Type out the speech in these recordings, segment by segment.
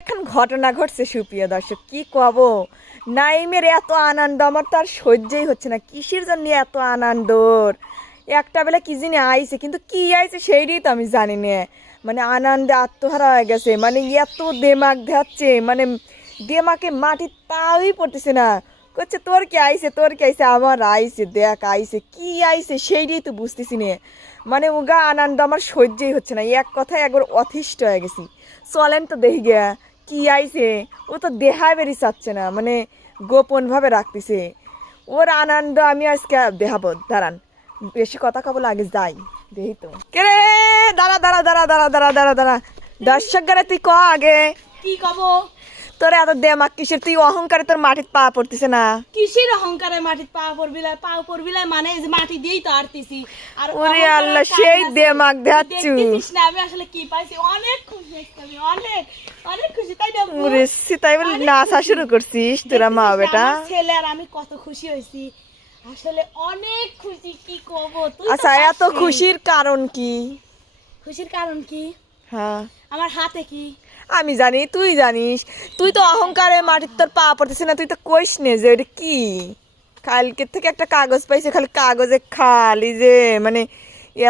এখন ঘটনা ঘটছে সুপ্রিয় দর্শক, কি কব। নাইমের এত আনন্দ আমার তো আর সহ্যই হচ্ছে না। কিসের জন্য এত আনন্দ? একটা বেলা কি জানি আইছে, কিন্তু কি আইছে সেইটাই তো আমি জানি না। মানে আনন্দে আত্মহারা হয়ে গেছে, মানে এত দেমাগ ধাচ্ছে, মানে দেমাকে মাটির পাওই পড়তেছে না। করছে তোর কি আইছে, তোর কি আইছে? আমার আইছে, দেখ আইছে, কি আইছে সেইটাই তো বুঝতেছি না। মানে উগা আনন্দ আমার সহ্যই হচ্ছে না, এক কথায় একবার অতিষ্ঠ হয়ে গেছি। চলেন তো দেখি গিয়া কি আইছে। ও তো দেহায় বেরি চাচ্ছে না, মানে গোপনভাবে রাখতেছে ওর আনন্দ। আমি আজকে দেখাবো, দাঁড়ান, বেশি কথা কবল, আগে যাই দেখি তো। কে রে? দাঁড়া দাঁড়া দাঁড়া দাঁড়া দাঁড়া দাঁড়া দাঁড়া, দর্শক গারে তুই ক আগে কি কব? তোর এত দেমাক কিসের? তুই অহংকারে তোর মাটির পা পড়তেছে না? কিসের অহংকারে মাটির পা পড়বিলাই মানে এই যে মাটি দিয়েই তো আরতিছি। আর ওরে অহংকার আল্লাহ, কার সেই কাছে? দেমাক তুই দেখাচ্ছু। দেখতেছিস না আমি আসলে কি পাইছি? অনেক খুশি হয়েছি আমি, অনেক অনেক খুশি, তাই না আব্বু? ওরে তাই বলে অনেক নাচা খুশি। শুরু করছিস তোরা মা দেখতেছিস না বেটা? আমার ছেলে আর আমি কত খুশি হয়েছি, আসলে অনেক খুশি। কি কব, তুই তো আচ্ছা, এত পারছিস। খুশির কারণ কি? খুশির কারণ কি? হ্যাঁ, আমার হাতে কি? আমি জানি, তুই জানিস। তুই তো অহংকারে মাটির তোর পা পড়তেছে না, তুই তো কইস নে যে ওটা কি। কালকে থেকে একটা কাগজ পাইছে, খালি কাগজে খালি যে মানে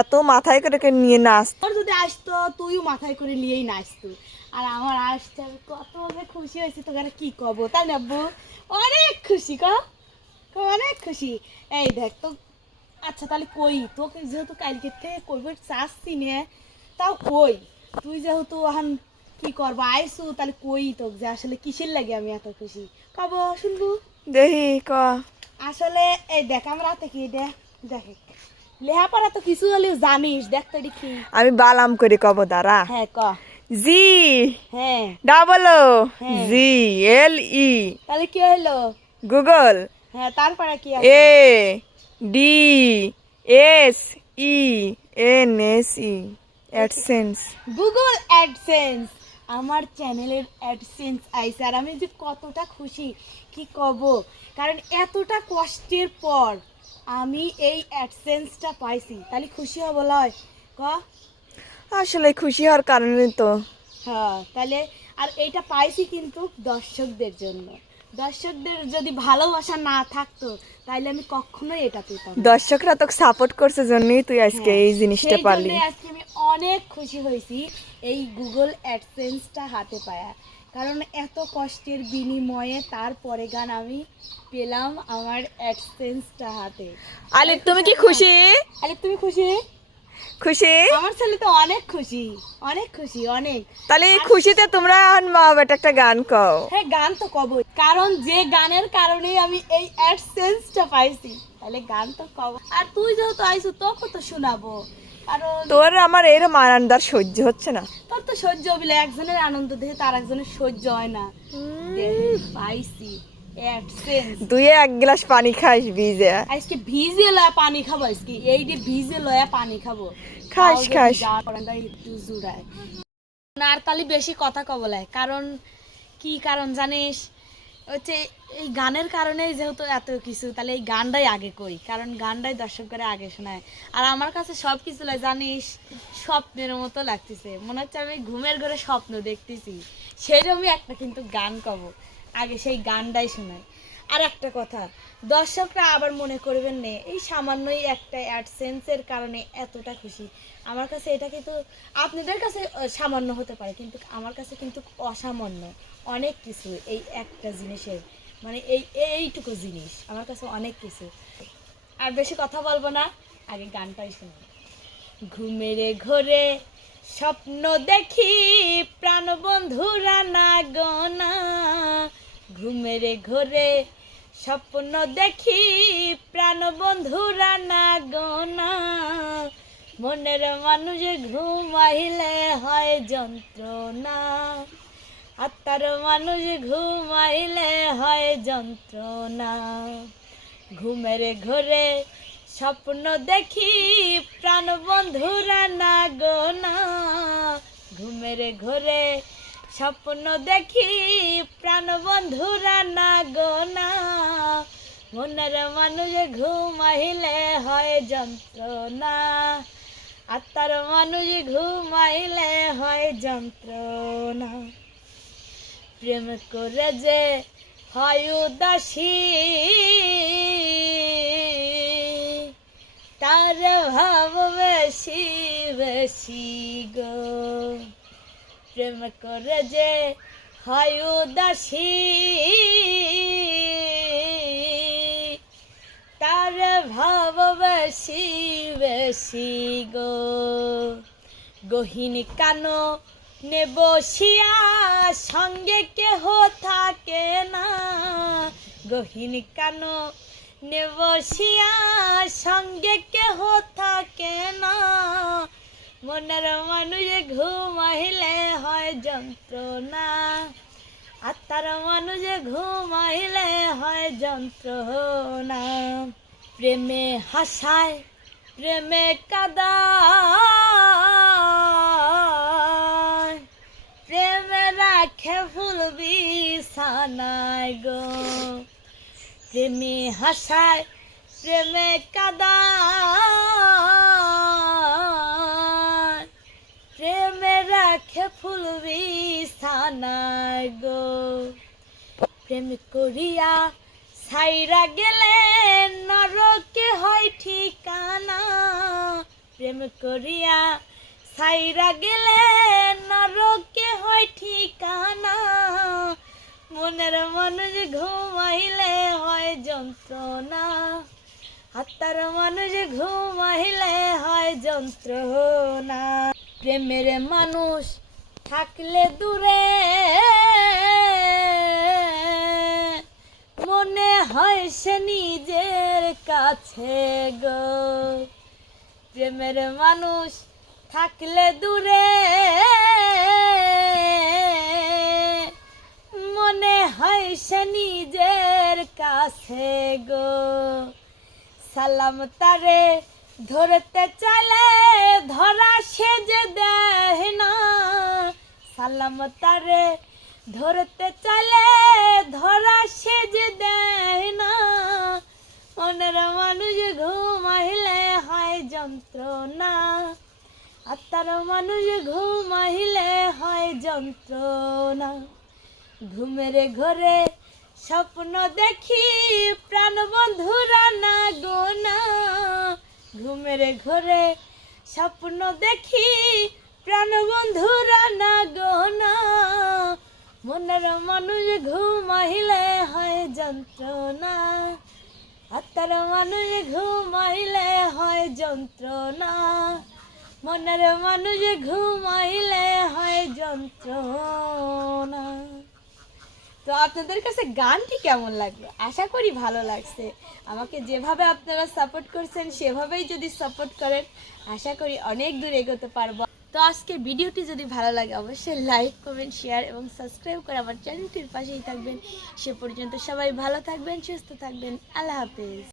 এত মাথায় করে করে নিয়ে নাচ। তোর যদি আসতো তুইও মাথায় করে নিয়েই নাচতো, আর আমার আসছে, আমি কত যে খুশি হয়েছি তোকে আর কি কব, তাই না আব্বু? অনেক খুশি অনেক খুশি। এই দেখ তো, আচ্ছা তাহলে কই তোকে যেহেতু কালকে থেকে কইবে চাচ্ছি নে, তাও কই তুই যেহেতু এখন কি করবো আইসু, তাহলে কই তোকে যে আসলে কিসের লাগে আমি এত খুশি, কব শুনবো? দেখি ক। আসলে এই দেখ আমার হাতে কি, দেখ লেহাপড়া তো কিছু হলেও জানিস, দেখ তো দেখি। আমি বালাম করে কব, দাঁড়া। হ্যাঁ ক। জি হ্যাঁ। ডাবল ও হ্যাঁ। জি এল ই, তাহলে কি হলো? গুগল। হ্যাঁ, তারপরে কি আছে? A D S E N S E, AdSense. Google AdSense. আমার চ্যানেলের অ্যাডসেন্স আইছে আর আমি যে কতটা খুশি কি কব, কারণ এতটা কষ্টের পর আমি এই অ্যাডসেন্সটা পাইছি, তাহলে খুশি হব লয় ক? আসলে খুশি হওয়ার কারণে তো। হ্যাঁ, তাহলে আর এইটা পাইছি কিন্তু দর্শকদের জন্য। দর্শকদের যদি ভালোবাসা না থাকতো তাহলে আমি কখনোই এটা পেতাম না। দর্শকরা তোকে সাপোর্ট করছে জন্যই তুই আজকে হ্যাঁ, এই জিনিসটা সেই পারলি। জন্যই আজকে আমি অনেক খুশি হয়েছি এই গুগল অ্যাডসেন্সটা হাতে পায়া, কারণ এত কষ্টের বিনিময়ে তারপরে গান আমি পেলাম আমার অ্যাডসেন্সটা হাতে। আলি তুমি কি খুশি? আরে তুমি খুশি? খুশি? আমার ছেলে তো অনেক খুশি, অনেক খুশি, অনেক। তাহলে এই খুশিতে তোমরা এখন মা বেটা একটা গান কও। হ্যাঁ, গান তো কবই, কারণ যে গানের কারণেই আমি এই অ্যাডসেন্সটা পাইছি, তাহলে গান তো কব। আর তুই যেহেতু আইছো তোকে তো শোনাবো, কারণ তোর আমার এরম আনন্দার সহ্য হচ্ছে না। তোর তো সহ্য হবিলে, একজনের আনন্দ দেখে তার একজনের সহ্য হয় না। পাইছি অ্যাডসেন্স। তুই এক গ্লাস পানি খাস ভিজে। আজকে ভিজে লয়া পানি খাবো, আজকে এই যে ভিজে লয়া পানি খাবো। খাস তাও যদি খাস। যাওয়ার পরানটা একটু জুড়ায় না, আর তাহলে বেশি কথা কবলায়, কারণ কি কারণ জানিস? হচ্ছে এই গানের কারণেই যেহেতু এত কিছু, তাহলে এই গানটাই আগে কই, কারণ গানটাই দর্শকরা আগে শোনায়। আর আমার কাছে সব কিছু জানিস স্বপ্নের মতো লাগতেছে, মনে হচ্ছে আমি ঘুমের ঘরে স্বপ্ন দেখতেছি, সেরকমই একটা কিন্তু গান কব, আগে সেই গানটাই শোনায়। আর একটা কথা, দর্শকরা আবার মনে করবেন না এই সামান্যই একটা অ্যাডসেন্সের কারণে এতটা খুশি। আমার কাছে এটা কিন্তু আপনাদের কাছে সামান্য হতে পারে, কিন্তু আমার কাছে কিন্তু অসামান্য অনেক কিছু। এই একটা জিনিসের মানে এইটুকু জিনিস আমার কাছে অনেক কিছু। আর বেশি কথা বলবো না, আগে গানটাই শুনি। ঘুমেরে ঘোরে স্বপ্ন দেখি প্রাণ বন্ধুরা না গনা, ঘুমেরে ঘোরে স্বপ্ন দেখি প্রাণ বন্ধুরা না গনা, মনের মানুষ ঘুমাইলে হয় যন্ত্রণা, আত্মার মানুষ ঘুমাইলে হয় যন্ত্রণা, ঘুমের ঘোরে স্বপ্ন দেখি প্রাণ বন্ধুরা না গোনা, ঘুমের ঘোরে স্বপ্ন দেখি প্রাণ বন্ধুরা না গোনা, মনের মানুষ ঘুমাইলে হয় যন্ত্রণা, আত্মার মানুষ ঘুমাইলে হয় যন্ত্রণা। প্রেম করে যে হয় উদাসী তার ভাব বেশি বেশি গো, প্রেম করে যে হয় উদাসী তার ভাব বেশি বেশি গো, গহীন কানো নে বসিয়া সঙ্গে কেহ থাকে না, গহীন কানো নে বসিয়া সঙ্গে কেহ থাকে না, মনের মানুষ ঘুমাইলে হয় যন্ত্রণা, আত্মার মানুষ ঘুমাইলে হয় যন্ত্রণা, প্রেমে হাসায় প্রেমে কাদায়, প্রেমে রাখে ফুল বিছানায় গো, প্রেমে হাসায় প্রেমে কাদায়, প্রেমে রাখে ফুল বিছানায় গো, প্রেম করিয়া ছাইরা গেলে নরকে হয় ঠিকানা, প্রেম করিয়া ছাইরা গেলে নরকে হয় ঠিকানা, মনের মানুষ ঘুমাইলে হয় যন্ত্রণা, আত্মার মানুষ ঘুমাইলে হয় যন্ত্রণা, প্রেমের মানুষ থাকলে দূরে মনে হয় সে নিজের কাছে গো, প্রেমের মানুষ থাকলে দূরে মনে হয় সে নিজের কাছে গো, সালাম তারে ধরতে চাইলে ধরা সে যে দেয় না, সালাম তারে ধরতে চাইলে ধরা সে যে দেয় না, মনের মানুষ ঘুমাইলে হয় যন্ত্রণা, আত্মার মানুষ ঘুমাইলে হয় যন্ত্রণা, ঘুমের ঘরে স্বপ্ন দেখি প্রাণ বন্ধুরা না গো না, ঘুমের ঘরে স্বপ্ন দেখি প্রাণ বন্ধুরা না গো না, মনের মানুষ ঘুমাইলে হয় যন্ত্রণা, আত্মার মানুষ ঘুমাইলে হয় যন্ত্রণা, মনের মানুষ ঘুমাইলে হয় যন্ত্রণা। তো আপনাদের কাছে গানটি কেমন লাগলো? আশা করি ভালো লাগছে। আমাকে যেভাবে আপনারা সাপোর্ট করছেন সেভাবেই যদি সাপোর্ট করেন আশা করি অনেক দূর এগোতে পারবো। তো আজকে ভিডিওটি যদি ভালো লাগে অবশ্যই লাইক কমেন্ট শেয়ার এবং সাবস্ক্রাইব করে আমার চ্যানেলটির পাশেই থাকবেন। সে পর্যন্ত সবাই ভালো থাকবেন, সুস্থ থাকবেন। আল্লাহ হাফেজ।